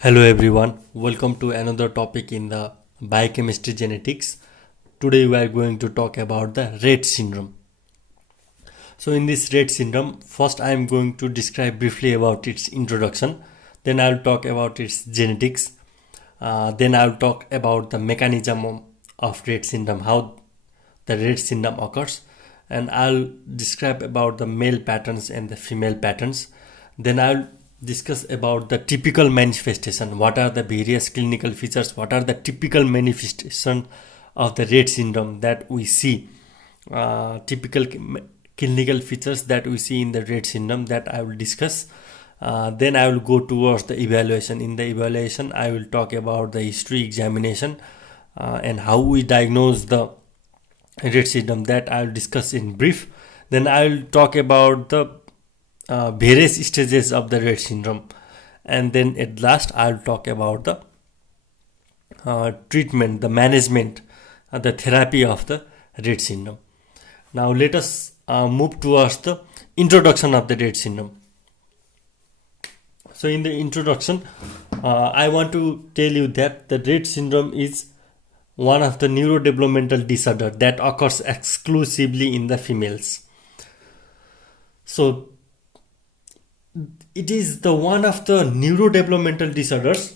Hello everyone, welcome to another topic in the biochemistry genetics. Today we are going to talk about the Rett syndrome. So in this Rett syndrome, first I am going to describe briefly about its introduction, then I will talk about its genetics, then I will talk about the mechanism of Rett syndrome, how the Rett syndrome occurs, and I'll describe about the male patterns and the female patterns. Then I'll discuss about the typical manifestation, what are the various clinical features, what are the typical manifestation of the Rett syndrome that we see, typical clinical features that we see in the Rett syndrome that I will discuss. Then I will go towards the evaluation. In the evaluation I will talk about the history examination and how we diagnose the Rett syndrome, that I will discuss in brief. Then I will talk about the various stages of the Rett syndrome, and then at last I will talk about the treatment, the management, the therapy of the Rett syndrome. Now let us move towards the introduction of the Rett syndrome. So in the introduction, I want to tell you that the Rett syndrome is one of the neurodevelopmental disorder that occurs exclusively in the females. So it is the one of the neurodevelopmental disorders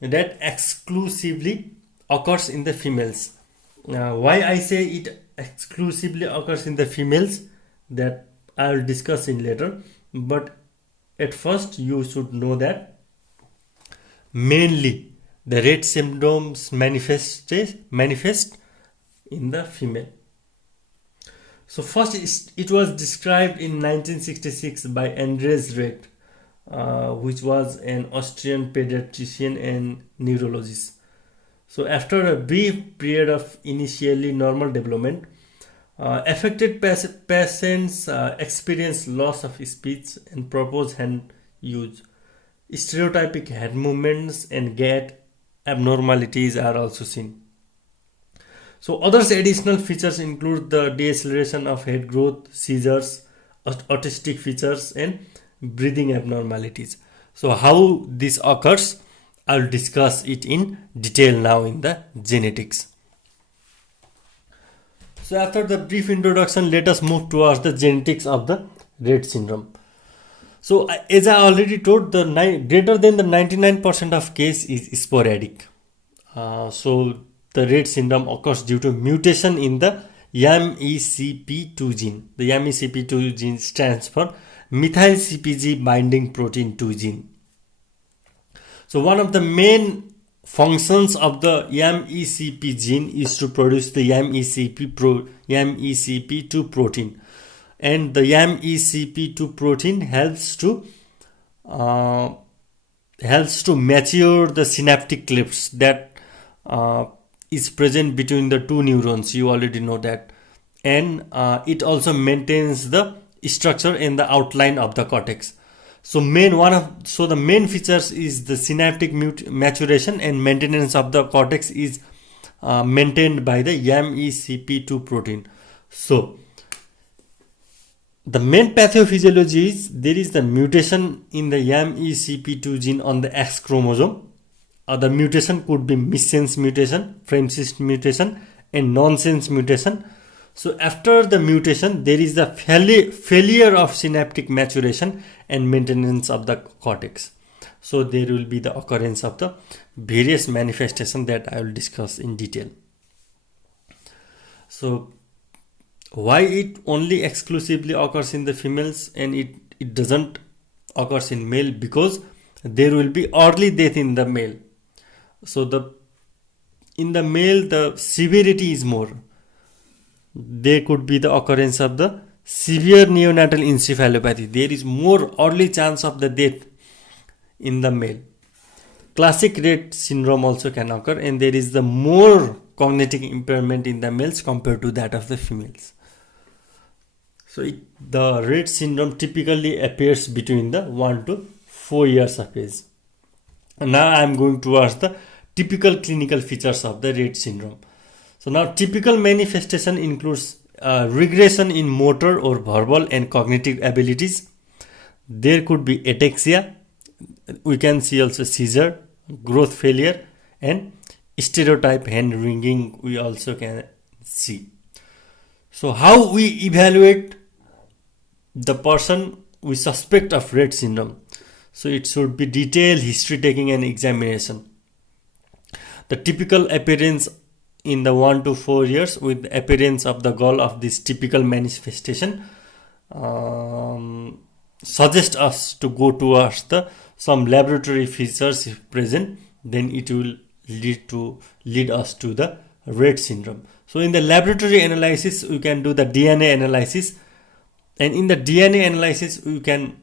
that exclusively occurs in the females. Why I say it exclusively occurs in the females, that I will discuss in later, but at first you should know that mainly the Rett syndromes manifest in the female. So first it was described in 1966 by Andreas Rett, which was an Austrian pediatrician and neurologist. So after a brief period of initially normal development, affected patients experience loss of speech and proposed hand use. Stereotypic head movements and gait abnormalities are also seen. So others additional features include the deceleration of head growth, seizures, autistic features, and breathing abnormalities. So how this occurs, I'll discuss it in detail now in the genetics. So after the brief introduction, let us move towards the genetics of the Rett syndrome. So as I already told, the greater than the 99% of case is sporadic. So the Rett syndrome occurs due to mutation in the MECP2 gene. The MECP2 gene stands for methyl CpG binding protein 2 gene. So one of the main functions of the MECP gene is to produce the MECP2 protein, and the MECP2 protein helps to mature the synaptic clefts that is present between the two neurons. You already know that, and it also maintains the structure and the outline of the cortex. So the main features is the synaptic maturation and maintenance of the cortex is maintained by the MECP2 protein. So the main pathophysiology is there is the mutation in the MECP2 gene on the X chromosome. The mutation could be missense mutation, frame-shift mutation, and nonsense mutation. So after the mutation, there is the failure of synaptic maturation and maintenance of the cortex. So there will be the occurrence of the various manifestations that I will discuss in detail. So why it only exclusively occurs in the females and it doesn't occurs in male? Because there will be early death in the male. So in the male the severity is more. There could be the occurrence of the severe neonatal encephalopathy. There is more early chance of the death in the male. Classic Rett syndrome also can occur, and there is the more cognitive impairment in the males compared to that of the females. So the Rett syndrome typically appears between the 1 to 4 years of age. And now I am going towards the typical clinical features of the Rett syndrome. So now typical manifestation includes regression in motor or verbal and cognitive abilities. There could be ataxia. We can see also seizure, growth failure, and stereotype hand wringing we also can see. So how we evaluate the person we suspect of Rett syndrome? So it should be detailed history taking and examination. The typical appearance in the 1 to 4 years with the appearance of the goal of this typical manifestation suggest us to go towards the some laboratory features if present, then it will lead us to the Rett syndrome. So in the laboratory analysis we can do the DNA analysis, and in the DNA analysis we can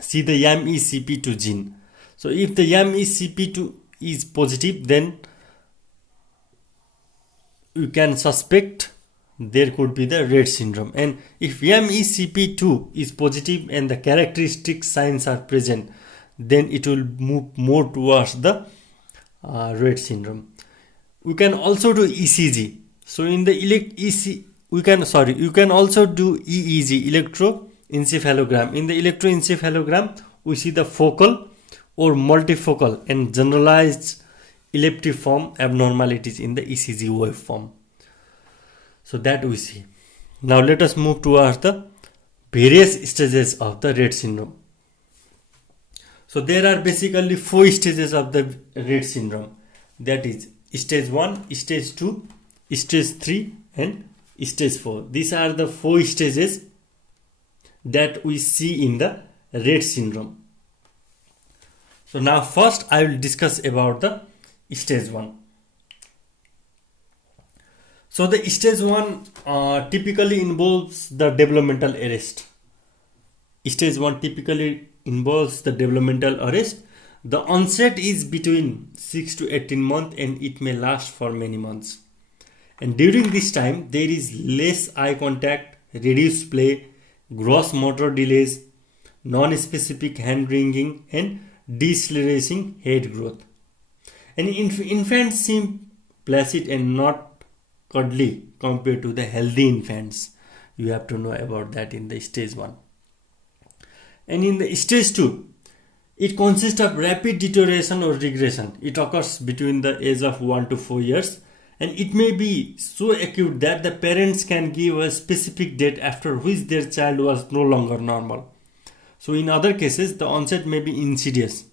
see the YAMECP2 gene. So if the YAMECP2 is positive, then you can suspect there could be the Rett syndrome. And if YAMECP2 is positive and the characteristic signs are present, then it will move more towards the Rett syndrome. We can also do ECG. So in the you can also do EEG, electroencephalogram. In the electroencephalogram, we see the focal or multifocal and generalized elliptiform abnormalities in the ECG waveform. So that we see. Now let us move towards the various stages of the Rett syndrome. So there are basically 4 stages of the Rett syndrome. That is stage 1, stage 2, stage 3 and stage 4. These are the 4 stages that we see in the Rett syndrome. So now first I will discuss about the stage 1. So the stage 1 typically involves the developmental arrest. Stage 1 typically involves the developmental arrest. The onset is between 6 to 18 months and it may last for many months. And during this time, there is less eye contact, reduced play, gross motor delays, non-specific hand wringing and decelerating head growth. And infants seem placid and not cuddly compared to the healthy infants. You have to know about that in the stage 1. And in the stage 2, it consists of rapid deterioration or regression. It occurs between the age of 1 to 4 years, and it may be so acute that the parents can give a specific date after which their child was no longer normal. So in other cases, the onset may be insidious.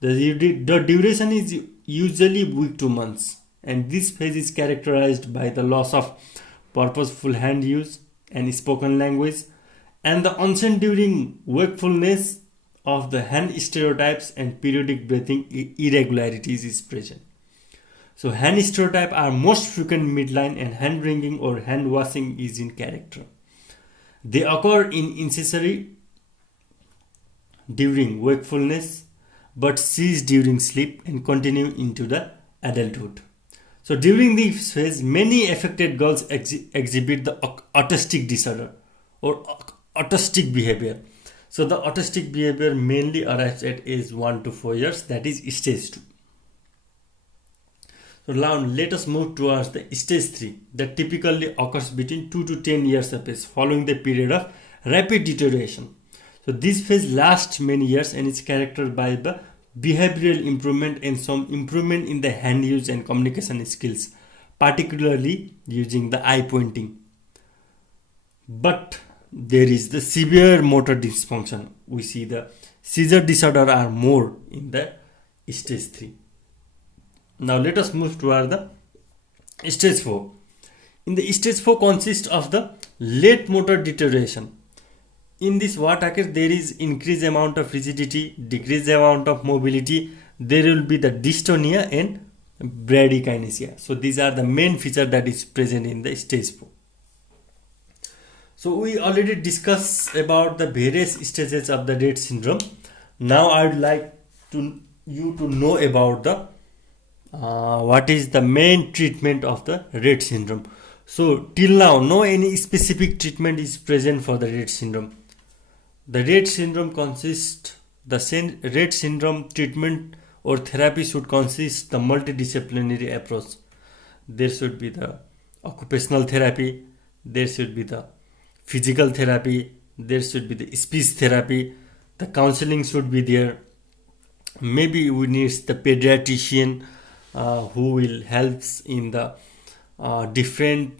The duration is usually week to months, and this phase is characterized by the loss of purposeful hand use and spoken language, and the onset during wakefulness of the hand stereotypes and periodic breathing irregularities is present. So hand stereotype are most frequent midline, and hand wringing or hand washing is in character. They occur in incissory during wakefulness but cease during sleep and continue into the adulthood. So during this phase, many affected girls exhibit the autistic disorder or autistic behavior. So the autistic behavior mainly arrives at age 1 to 4 years, that is stage 2. So now let us move towards the stage 3 that typically occurs between 2 to 10 years of age following the period of rapid deterioration. So this phase lasts many years and is characterized by the behavioral improvement and some improvement in the hand use and communication skills, particularly using the eye pointing. But there is the severe motor dysfunction. We see the seizure disorder are more in the stage 3. Now let us move toward the stage 4. In the stage 4 consists of the late motor deterioration. In this what occurs, there is increased amount of rigidity, decreased amount of mobility, there will be the dystonia and bradykinesia. So these are the main features that is present in the stage 4. So we already discussed about the various stages of the Rett syndrome. Now I would like you to know about the what is the main treatment of the Rett syndrome. So till now, no any specific treatment is present for the Rett syndrome. The Rett syndrome consists, the Rett syndrome treatment or therapy should consist the multidisciplinary approach. There should be the occupational therapy, there should be the physical therapy, there should be the speech therapy, the counseling should be there, maybe we need the pediatrician who will helps in the different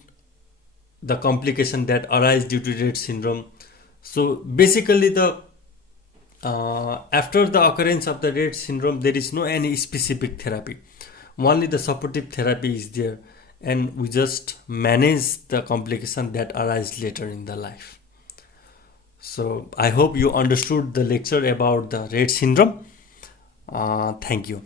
the complication that arise due to Rett syndrome. So basically the after the occurrence of the Rett syndrome, there is no any specific therapy, only the supportive therapy is there, and we just manage the complication that arise later in the life. So I hope you understood the lecture about the Rett syndrome. Thank you.